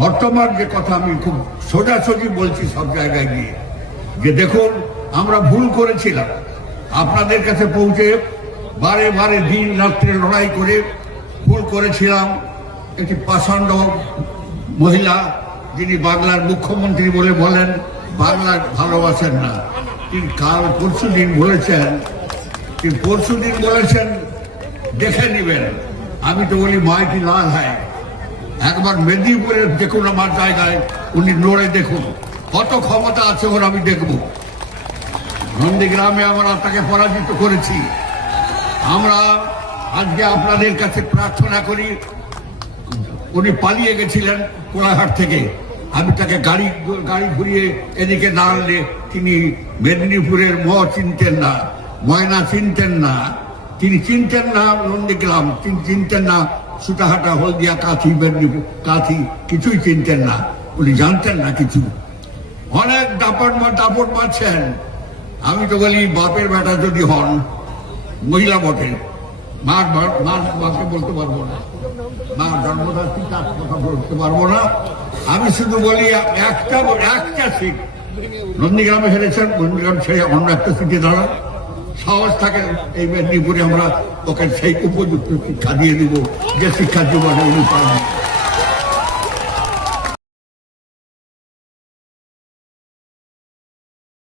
বর্তমান যে কথা আমি খুব সোজাসুজি বলছি সব জায়গায় গিয়ে, যে দেখুন আমরা ভুল করেছিলাম, আপনাদের কাছে পৌঁছে বারে বারে দিন রাত্রে লড়াই করে ভুল করেছিলাম। একটি পাষণ্ড মহিলা যিনি বাংলার মুখ্যমন্ত্রী বলে বলেন বাংলা ভালোবাসেন না, তিনি পরশুদিন বলেছেন দেখে নিবেন। আমি তো বলি মাইটি লাল হয়, একবার মেদিনীপুরে দেখুন আমার জায়গায় উনি লড়ে দেখুন কত ক্ষমতা আছে ওর, আমি দেখব। নন্দীগ্রামে আমরা তাকে পরাজিত করেছি। আমরা আজকে আপনাদের কাছে প্রার্থনা করি, উনি পালিয়ে গেছিলেন কোলাঘাট থেকে, আমি তাকে গাড়ি ঘুরিয়ে এদিকে না আনলে তিনি মেদিনীপুরের চিনতেন না, ময়না চিনতেন না, তিনি চিনতেন না নন্দীগ্রাম, তিনি চিনতেন না সুতাহাটা, হলদিয়া, কাঁথি, মেদিনীপুর, কাঁথি কিছুই চিনতেন না, উনি জানতেন না কিছু। অনেক দাপট মারছেন। আমি তো বলি বাপের বেটা যদি হন, মহিলা বটে, মাকে বলতে পারবো না, মা জন্মদাত্রী তার কথা বলতে পারবো না। আমি শুধু বলি একটা সিট নন্দীগ্রামে হেরেছেন, নন্দীগ্রাম ছেড়ে অন্য একটা সিটে দাঁড়ান, সাহস থাকে এই মেদিনীপুরে আমরা ওকে সেই উপযুক্ত শিক্ষা দিয়ে দিব যে শিক্ষার জীবনে উনি পান।